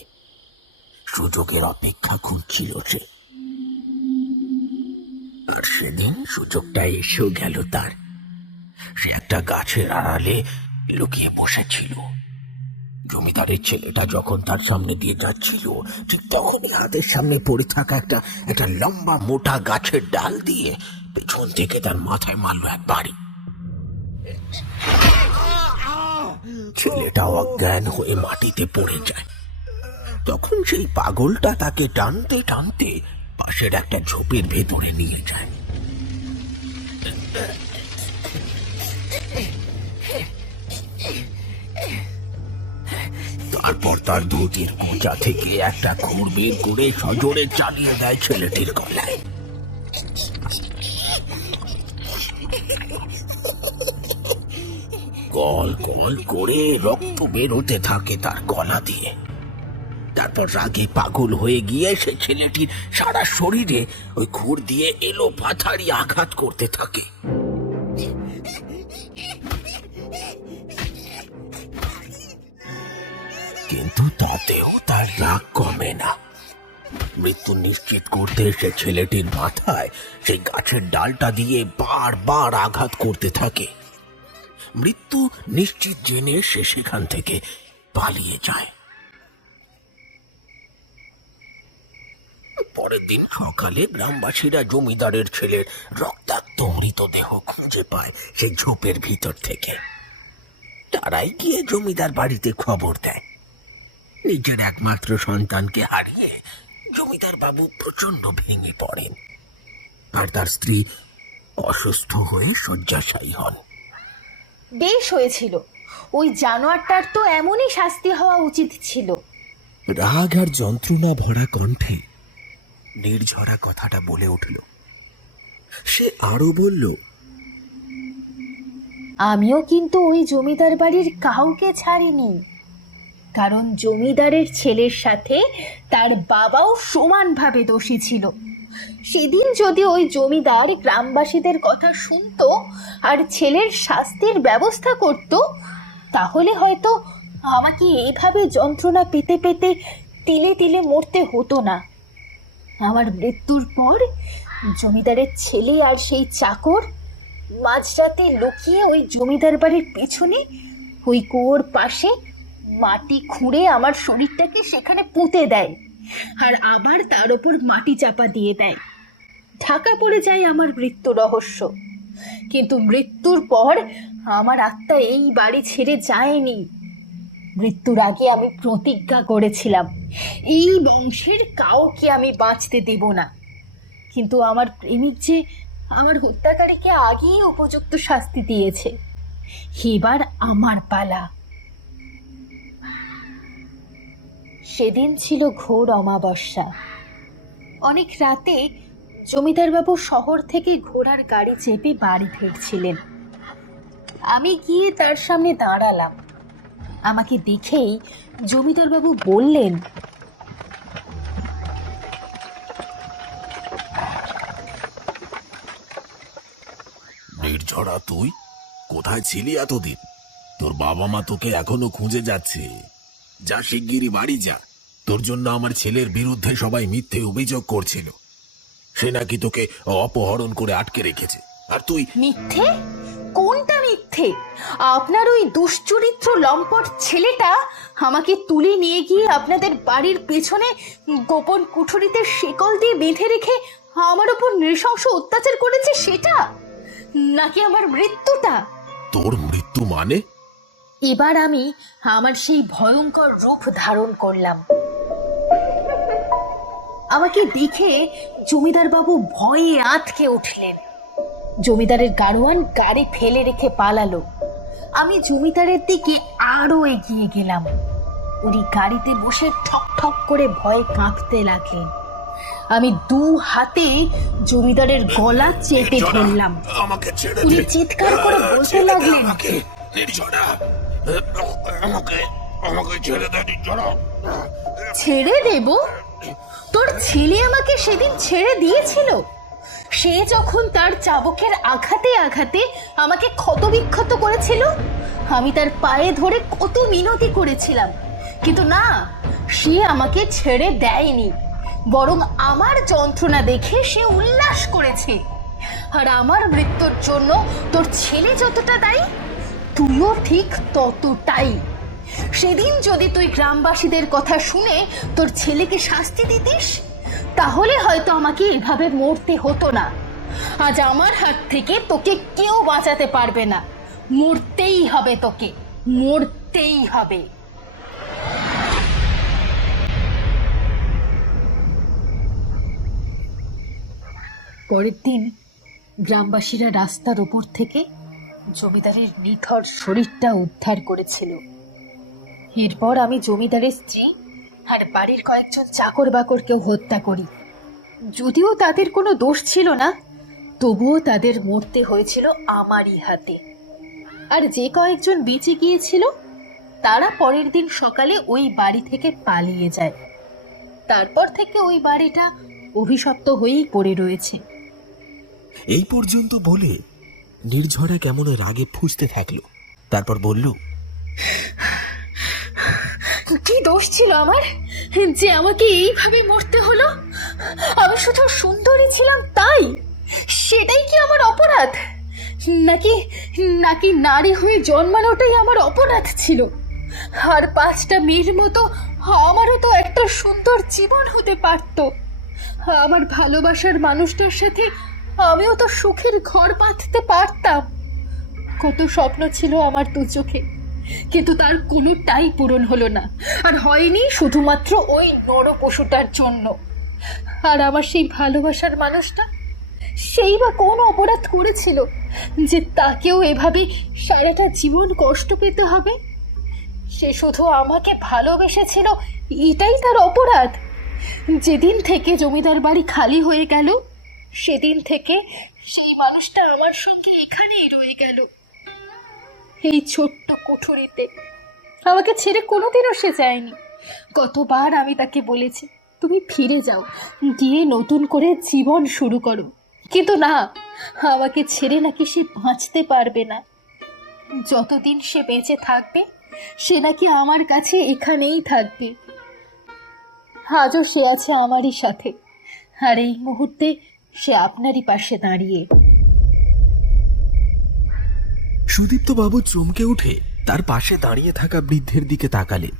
সুযোগের অপেক্ষা খুঁজছিল সে। আর সেদিন সুযোগটা এসেও গেল তার। সে একটা গাছের আড়ালে লুকিয়ে বসেছিল। জমিদারের ছেলেটা যখন তার সামনে দিয়ে যাচ্ছিল, ঠিক তখনই হাতের সামনে পড়ে থাকা একটা লম্বা মোটা গাছের ডাল দিয়ে পেছন থেকে তার মাথায় মারল এক বাড়ি। ছেলেটা অজ্ঞান হয়ে মাটিতে পড়ে যায়। তখন সেই পাগলটা তাকে টানতে টানতে পাশের একটা ঝোপের ভেতরে নিয়ে যায়। তারপর তার ধুতির কোঁচা থেকে একটা খুর বের করে সজোরে চালিয়ে দেয় ছেলেটির গলায়। গল গল করে রক্ত বেরোতে থাকে তার গলা দিয়ে। তারপর রাগে পাগল হয়ে গিয়ে সে ছেলেটির সারা শরীরে ওই খুর দিয়ে এলো পাথারি আঘাত করতে থাকে। কিন্তু তাতেও তার রাগ কমে না। মৃত্যু নিশ্চিত করতে সে ছেলেটির মাথায় সেই গাছের ডালটা দিয়ে বারবার আঘাত করতে থাকে। মৃত্যু নিশ্চিত জেনে সে সেখান থেকে পালিয়ে যায়। পরের দিন সকালে গ্রামবাসীরা জমিদারের ছেলের রক্তাক্ত মৃতদেহ খুঁজে পায় সেই ঝোপের ভিতর থেকে। তারাই গিয়ে জমিদার বাড়িতে খবর দেয়। নিজের একমাত্র সন্তানকে হারিয়ে জমিদার বাবু প্রচন্ড ভেঙে পড়েন, আর তার স্ত্রী অসুস্থ হয়ে শয্যাশায়ী হন। বেশ হয়েছিল, ওই জানোয়ারটার তো এমনই শাস্তি হওয়া উচিত ছিল। রাগ আর যন্ত্রণা ভরা কণ্ঠে নির্ঝরা কথাটা বলে উঠল। সে আরো বলল, আমিও কিন্তু ওই জমিদার বাড়ির কাউকে ছাড়িনি, কারণ জমিদারের ছেলের সাথে তার বাবাও সমানভাবে দোষী ছিল। সেদিন যদি ওই জমিদার গ্রামবাসীদের কথা শুনতো আর ছেলের শাস্তির ব্যবস্থা করত, তাহলে হয়তো আমাকে এভাবে যন্ত্রণা পেতে পেতে তিলে তিলে মরতে হতো না। আমার মৃত্যুর পর জমিদারের ছেলে আর সেই চাকর মাঝরাতে লুকিয়ে ওই জমিদার বাড়ির পেছনে ওই কুয়োর পাশে মাটি খুঁড়ে আমার শরীরটাকে সেখানে পুঁতে দেয়, আর আবার তার উপর মাটি চাপা দিয়ে দেয়। ঢাকা পড়ে যায় আমার মৃত্যু রহস্য। কিন্তু মৃত্যুর পর আমার আত্মা এই বাড়ি ছেড়ে যায়নি। মৃত্যুর আগে আমি প্রতিজ্ঞা করেছিলাম এই বংশের কাউকে আমি বাঁচতে দেব না। কিন্তু আমার প্রেমিক যে আমার হত্যাকারীকে আগেই উপযুক্ত শাস্তি দিয়েছে, এবার আমার পালা। সেদিন ছিল ঘোর অমাবস্যা। অনেক রাতে জমিদারবাবু শহর থেকে ঘোড়ার গাড়ি চেপে বাড়ি ফিরছিলেন। আমি গিয়ে তার সামনে দাঁড়ালাম। আমাকে দেখেই জমিদারবাবু বললেন, নির্ঝরা, তুই কোথায় ছিলি এতদিন? তোর বাবা মা তোকে এখনো খুঁজে যাচ্ছে। যা শিগগিরই বাড়ি যা। তোর জন্য আমার ছেলের বিরুদ্ধে সবাই মিথ্যে অভিযোগ করছিল। সে নাকি তোকে অপহরণ করে আটকে রেখেছে, আর তুই মিথ্যে? কোনটা মিথ্যে? বিরুদ্ধে আপনার ওই দুশ্চরিত্র লম্পট ছেলেটা আমাকে তুলে নিয়ে গিয়ে আপনাদের বাড়ির পেছনে গোপন কুঠুরিতে শিকল দিয়ে বেঁধে রেখে আমার উপর নৃশংস অত্যাচার করেছে সেটা, নাকি আমার মৃত্যুটা? তোর মৃত্যু মানে? এবার আমি আমার সেই ভয়ঙ্কর রূপ ধারণ করলাম। আমাকে দেখে জমিদার বাবু ভয়ে আঁতকে উঠলেন। জমিদারের গাড়োয়ান গাড়ি ফেলে রেখে পালালো। আমি জমিদারের দিকে আরো এগিয়ে গেলাম। উনি গাড়িতে বসে ঠক ঠক করে ভয়ে কাঁপতে লাগলেন। আমি দু হাতে জমিদারের গলা চেপে ধরলাম। আমাকে ছেড়ে উনি দে। চিৎকার করে বলতে ছেড়ে দে লাগলেন, আমাকে, নির্ঝরা। আমাকে আমাকে ছেড়ে দে, নির্ঝরা। ছেড়ে দেব? তোর ছেলে আমাকে সেদিন ছেড়ে দিয়েছিল। সে যখন তার চাবুকের আঘাতে আঘাতে আমাকে ক্ষতবিক্ষত করেছিল, আমি তার পায়ে ধরে কত মিনতি করেছিলাম, কিন্তু না, সে আমাকে ছেড়ে দেয়নি, বরং আমার যন্ত্রণা দেখে সে উল্লাস করেছে। আর আমার মৃত্যুর জন্য তোর ছেলে যতটা দায়ী, তুইও ঠিক ততটাই। সেদিন যদি তুই গ্রামবাসীদের কথা শুনে তোর ছেলেকে শাস্তি দিতিস, তাহলে হয়তো আমাকে এভাবে মরতে হতো না। আজ আমার হাত থেকে তোকে কেউ বাঁচাতে পারবে না। মরতেই হবে তোকে, মরতেই হবে। পরের দিন গ্রামবাসীরা রাস্তার উপর থেকে জমিদারের নিথর শরীরটা উদ্ধার করেছিল। এরপর আমি জমিদারের স্ত্রী আর বাড়ির কয়েকজন চাকর বাকরকেও হত্যা করি। যদিও তাদের কোনো দোষ ছিল না, তবুও তাদের মরতে হয়েছিল আমারই হাতে। আর যে কয়েকজন বেঁচে গিয়েছিল, তারা পরের দিন সকালে ওই বাড়ি থেকে পালিয়ে যায়। তারপর থেকে ওই বাড়িটা অভিশপ্ত হয়েই পড়ে রয়েছে। এই পর্যন্ত বলে নির্ঝরা কেমন রাগে ফুঁসতে থাকলো। তারপর বলল, কি দোষ ছিল আমার যে আমাকে এইভাবে মরতে হলো? আমি শুধু সুন্দরী ছিলাম তাই? সেটাই কি আমার অপরাধ? নাকি নাকি নারী হয়ে জন্মানোটাই আমার অপরাধ ছিল? আর 5টা মেয়ের মতো আমারও তো একটা সুন্দর জীবন হতে পারত। আমার ভালোবাসার মানুষটার সাথে আমিও তো সুখের ঘর বাঁধতে পারতাম। কত স্বপ্ন ছিল আমার দু চোখে, কিন্তু তার কোনোটাই পূরণ হলো না। আর হয়নি শুধুমাত্র ওই নর পশুটার জন্য। আর আমার সেই ভালোবাসার মানুষটা, সেই বা কোন অপরাধ করেছিল যে তাকেও এভাবে সারাটা জীবন কষ্ট পেতে হবে? সে শুধু আমাকে ভালোবেসেছিল, এটাই তার অপরাধ। যেদিন থেকে জমিদার বাড়ি খালি হয়ে গেল, সেদিন থেকে সেই মানুষটা আমার সঙ্গে এখানেই রয়ে গেল, এই ছোট্ট কুঠুরিতে। আমাকে ছেড়ে কোনোদিনও সে যায়নি। কতবার আমি তাকে বলেছি, তুমি ফিরে যাও, গিয়ে নতুন করে জীবন শুরু করো, কিন্তু না, আমাকে ছেড়ে নাকি সে বাঁচতে পারবে না। যতদিন সে বেঁচে থাকবে, সে নাকি আমার কাছে এখানেই থাকবে। আজও সে আছে আমারই সাথে, আর এই মুহূর্তে সে আপনারই পাশে দাঁড়িয়ে। সুদীপ্ত বাবু চমকে উঠে তার পাশে দাঁড়িয়ে থাকা বৃদ্ধের দিকে তাকালেন।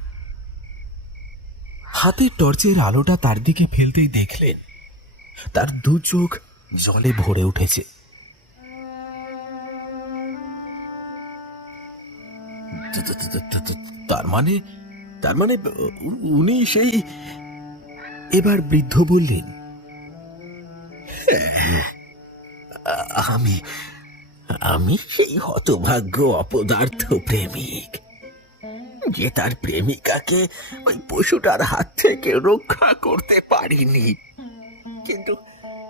হাতের টর্চের আলোটা তার দিকে ফেলতেই দেখলেন তার দু চোখ জলে ভরে উঠেছে। তার মানে উনি সেই... এবার বৃদ্ধ বললেন, আমি আমি সেই হতভাগ্য অপদার্থ প্রেমিক, যে তার প্রেমিকাকে ওই পশুটার হাত থেকে রক্ষা করতে পারিনি। কিন্তু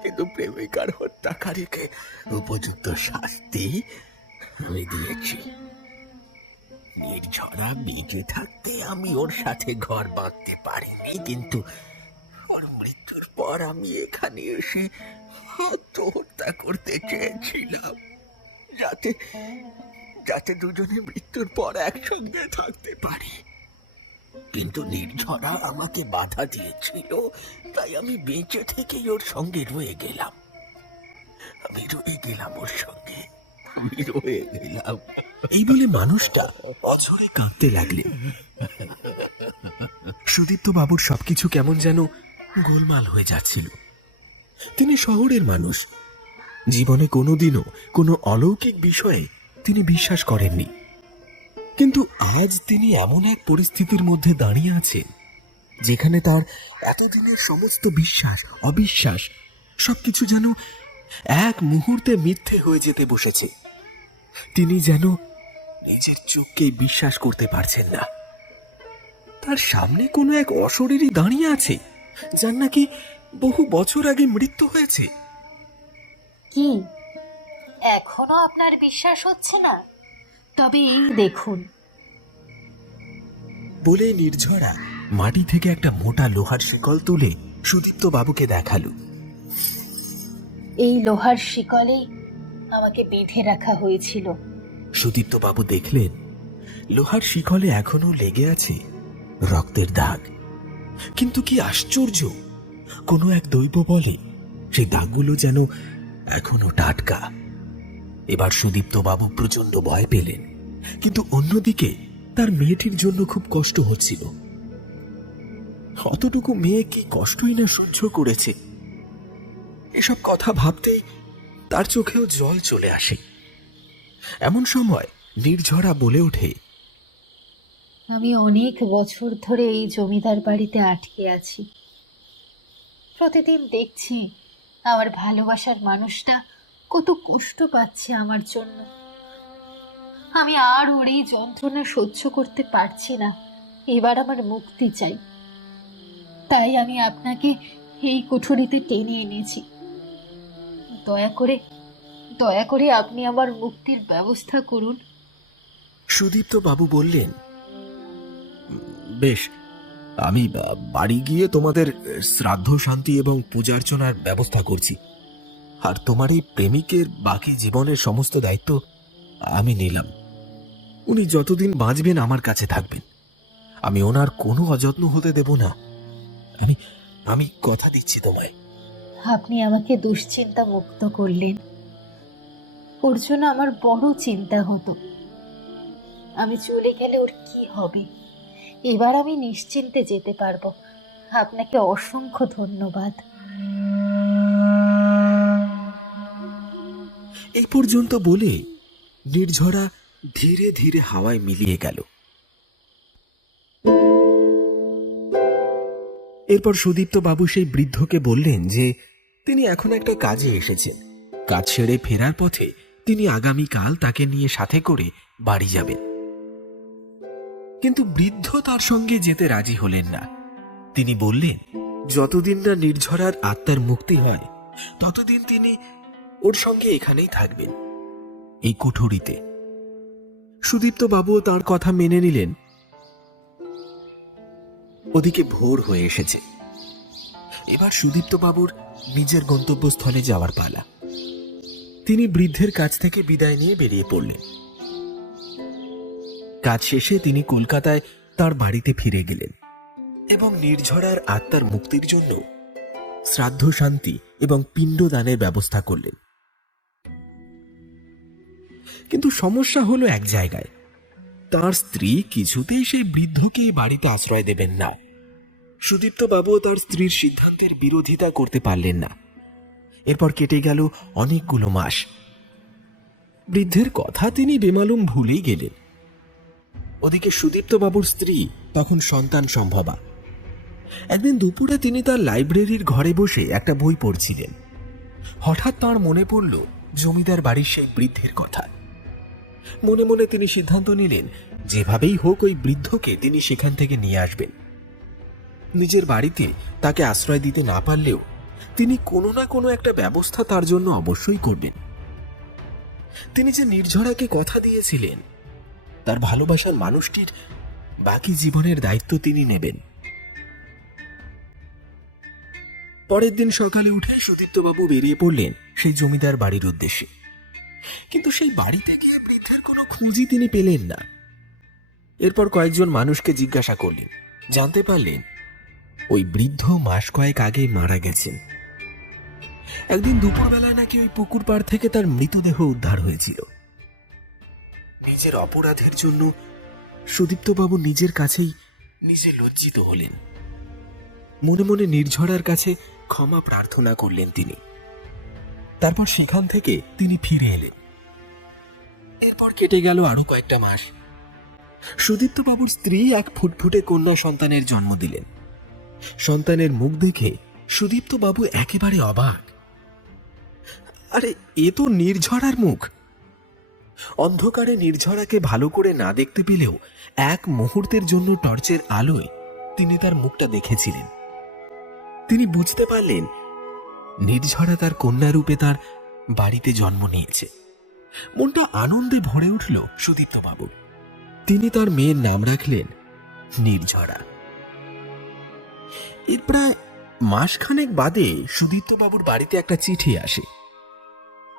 কিন্তু প্রেমিকার হত্যাকারীকে উপযুক্ত শাস্তি আমি দিয়েছি। নির্ঝরা বেঁচে থাকতে আমি ওর সাথে ঘর বাঁধতে পারিনি, কিন্তু ওর মৃত্যুর পর আমি এখানে এসে আত্মহত্যা করতে চেয়েছিলাম, যাতে যাতে দুজনে মৃত্যুর পর একসঙ্গে থাকতে পারি। কিন্তু নির্ঝরা আমাকে বাধা দিয়েছিল, তাই আমি বেঁচে থেকেই ওর সঙ্গে রয়ে গেলাম। ওর সঙ্গে। আমি রয়ে গেলাম। এই বলে মানুষটা অঝরে কাঁদতে লাগলেন। সুদীপ্ত বাবুর সবকিছু কেমন যেন গোলমাল হয়ে যাচ্ছিল। তিনি শহরের মানুষ, জীবনে কোনোদিনও কোনো অলৌকিক বিষয়ে তিনি বিশ্বাস করেননি। কিন্তু আজ তিনি এমন এক পরিস্থিতির মধ্যে দাঁড়িয়ে আছেন যেখানে তার এতদিনের সমস্ত বিশ্বাস অবিশ্বাস সবকিছু যেন এক মুহূর্তে মিথ্যে হয়ে যেতে বসেছে। তিনি যেন নিজের চোখকে বিশ্বাস করতে পারছেন না। তার সামনে কোনো এক অশরীরী দাঁড়িয়ে আছে যার নাকি বহু বছর আগে মৃত্যু হয়েছে। কি এখনো আপনার বিশ্বাস হচ্ছে না? তবে এই দেখুন। বলে নির্ঝরা মাটি থেকে একটা মোটা লোহার শিকল তুলে সুদীপ্ত বাবুকে দেখালো। এই লোহার শিকলে আমাকে বেঁধে রাখা হয়েছিল। সুদীপ্ত বাবু দেখলেন লোহার শিকলে এখনো লেগে আছে রক্তের দাগ। কিন্তু কি আশ্চর্য, কোনো এক দৈব বলে সেই দাগগুলো যেন এখনো টাটকা। এবার সুদীপ্ত বাবু প্রচন্ড ভয় পেলেন, কিন্তু অন্যদিকে তার মেয়েটির জন্য খুব কষ্ট হচ্ছিল। অতটুকু মেয়ে কি কষ্টই না সহ্য করেছে। এসব কথা ভাবতেই তার চোখেও জল চলে আসে। এমন সময় নির্ঝরা বলে ওঠে, আমি অনেক বছর ধরে এই জমিদার বাড়িতে আটকে আছি। প্রতিদিন দেখছি আমার ভালোবাসার মানুষটা কত কষ্ট পাচ্ছে আমার জন্য। আমি আর ওর এই যন্ত্রণা সহ্য করতে পারছি না। এবার আমার মুক্তি চাই। তাই আমি আপনাকে এই কুঠুরিতে টেনে এনেছি। দয়া করে আপনি আমার মুক্তির ব্যবস্থা করুন। সুদীপ্ত বাবু বললেন, বেশ, আমি বাড়ি গিয়ে তোমাদের শ্রাদ্ধ শান্তি এবং পূজার্চনার ব্যবস্থা করছি। আর তোমার এই প্রেমিকের বাকি জীবনের সমস্ত দায়িত্ব আমি নিলাম। উনি যতদিন বাঁচবেন আমার কাছে থাকবেন। আমি ওনার কোনো অযত্ন হতে দেব না। আমি কথা দিচ্ছি তোমায়। আপনি আমাকে দুশ্চিন্তা মুক্ত করলেন। ওর জন্য আমার বড় চিন্তা হতো, আমি চলে গেলে ওর কি হবে। এবার আমি নিশ্চিন্তে যেতে পারবো। আপনাকে অসংখ্য ধন্যবাদ। এই পর্যন্ত বলে নির্ঝরা ধীরে ধীরে হাওয়ায় মিলিয়ে গেল। এরপর সুদীপ্ত বাবু সেই বৃদ্ধকে বললেন যে তিনি এখন একটা কাজে এসেছেন। কাজ সেরে ফেরার পথে তিনি আগামীকাল তাকে নিয়ে সাথে করে বাড়ি যাবেন। কিন্তু বৃদ্ধ তার সঙ্গে যেতে রাজি হলেন না। তিনি বললেন যতদিন না নির্ঝরার আত্মার মুক্তি হয় ততদিন তিনি ওর সঙ্গে এখানেই থাকবেন, এই কুঠুরিতে। সুদীপ্ত বাবুও তার কথা মেনে নিলেন। ওদিকে ভোর হয়ে এসেছে। এবার সুদীপ্ত বাবুর নিজের গন্তব্যস্থলে যাওয়ার পালা। তিনি বৃদ্ধের কাছ থেকে বিদায় নিয়ে বেরিয়ে পড়লেন। কাজ শেষে তিনি কলকাতায় তার বাড়িতে ফিরে গেলেন এবং নির্ঝরার আত্মার মুক্তির জন্য শ্রাদ্ধ শান্তি এবং পিণ্ডদানের ব্যবস্থা করলেন। কিন্তু সমস্যা হলো এক জায়গায়, তার স্ত্রী কিছুতেই সেই বৃদ্ধকে এই বাড়িতে আশ্রয় দেবেন না। সুদীপ্ত বাবুও তার স্ত্রীর সিদ্ধান্তের বিরোধিতা করতে পারলেন না। এরপর কেটে গেল অনেকগুলো মাস। বৃদ্ধের কথা তিনি বেমালুম ভুলেই গেলেন। ওদিকে সুদীপ্ত বাবুর স্ত্রী তখন সন্তান সম্ভবা। একদিন দুপুরে তিনি তার লাইব্রেরির ঘরে বসে একটা বই পড়ছিলেন। হঠাৎ তাঁর মনে পড়ল জমিদার বাড়ির সেই বৃদ্ধের কথা। মনে মনে তিনি সিদ্ধান্ত নিলেন যেভাবেই হোক ওই বৃদ্ধকে তিনি সেখান থেকে নিয়ে আসবেন। নিজের বাড়িতে তাকে আশ্রয় দিতে না পারলেও তিনি কোনো না কোনো একটা ব্যবস্থা তার জন্য অবশ্যই করবেন। তিনি যে নির্ঝরাকে কথা দিয়েছিলেন তার ভালোবাসার মানুষটির বাকি জীবনের দায়িত্ব তিনি নেবেন। পরের দিন সকালে উঠে সুদীপ্তবাবু বেরিয়ে পড়লেন সেই জমিদার বাড়ির উদ্দেশ্যে। কিন্তু সেই বাড়ি থেকে বৃদ্ধের কোনো খুঁজই তিনি পেলেন না। এরপর কয়েকজন মানুষকে জিজ্ঞাসা করলেন, জানতে পারলেন ওই বৃদ্ধ মাস কয়েক আগে মারা গেছেন। একদিন দুপুরবেলায় নাকি ওই পুকুর পাড় থেকে তার মৃতদেহ উদ্ধার হয়েছিল। নিজের অপরাধের জন্য সুদীপ্তবাবু নিজের কাছেই নিজে লজ্জিত হলেন। মনে মনে নির্ঝরার কাছে ক্ষমা প্রার্থনা করলেন তিনি। তারপর সেখান থেকে তিনি ফিরে এলেন। এরপর কেটে গেল আরো কয়েকটা মাস। সুদীপ্তবাবুর স্ত্রী এক ফুটফুটে কন্যা সন্তানের জন্ম দিলেন। সন্তানের মুখ দেখে সুদীপ্তবাবু একেবারে অবাক। আরে, এ তো নির্ঝরার মুখ! অন্ধকারে নির্ঝরাকে ভালো করে না দেখতে পেলেও এক মুহূর্তের জন্য টর্চের আলোয় তিনি তার মুখটা দেখেছিলেন। তিনি বুঝতে পারলেন নির্ঝরা তার কন্যা রূপে তার বাড়িতে জন্ম নিয়েছে। মনটা আনন্দে ভরে উঠল সুদীপ্তবাবুর। তিনি তার মেয়ের নাম রাখলেন নির্ঝরা। এর প্রায় মাসখানেক বাদে সুদীপ্তবাবুর বাড়িতে একটা চিঠি আসে।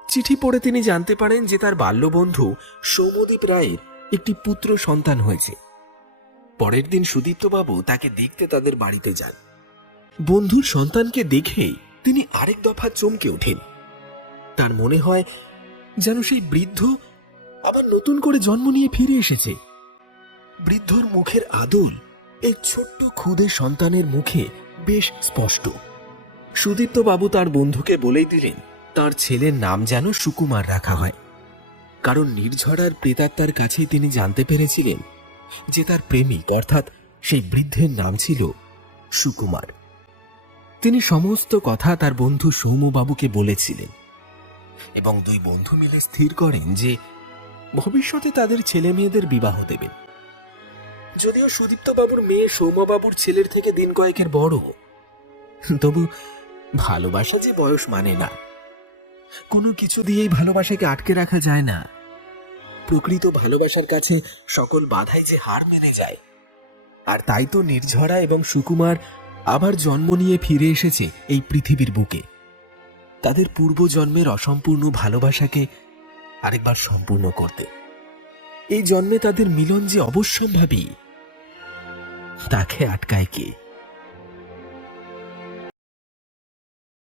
চিঠি পড়ে তিনি জানতে পারেন যে তার বাল্যবন্ধু সৌম্যদীপ রায়ের একটি পুত্র সন্তান হয়েছে। পরের দিন সুদীপ্তবাবু তাকে দেখতে তাদের বাড়িতে যান। বন্ধুর সন্তানকে দেখেই তিনি আরেক দফা চমকে ওঠেন। তার মনে হয় যেন সেই বৃদ্ধ আবার নতুন করে জন্ম নিয়ে ফিরে এসেছে। বৃদ্ধর মুখের আদল এই ছোট্ট ক্ষুদে সন্তানের মুখে বেশ স্পষ্ট। সুদীপ্তবাবু তার বন্ধুকে বলেই দিলেন তার ছেলের নাম যেন সুকুমার রাখা হয়, কারণ নির্ঝরার প্রেতাত্মার কাছেই তিনি জানতে পেরেছিলেন যে তার প্রেমিক অর্থাৎ সেই বৃদ্ধের নাম ছিল সুকুমার। তিনি সমস্ত কথা তার বন্ধু সৌম্যবাবুকে বলেছিলেন এবং দুই বন্ধু মিলে স্থির করেন যে ভবিষ্যতে তাদের ছেলে মেয়েদের বিবাহ দেবেন। যদিও সুদীপ্তবাবুর মেয়ে সৌম্যবাবুর ছেলের থেকে দিন কয়েকের বড়, তবু ভালোবাসা যে বয়স মানে না। কোনো কিছু দিয়েই ভালোবাসাকে আটকে রাখা যায় না। প্রকৃত ভালোবাসার কাছে সকল বাধাই যে হার মেনে যায়। আর তাই তো নির্ঝরা এবং সুকুমার আবার জন্ম নিয়ে ফিরে এসেছে এই পৃথিবীর বুকে, তাদের পূর্বজন্মের অসম্পূর্ণ ভালোবাসাকে আরেকবার সম্পূর্ণ করতে। এই জন্মে তাদের মিলন যে অবশ্যম্ভাবী, তাকে আটকায় কে?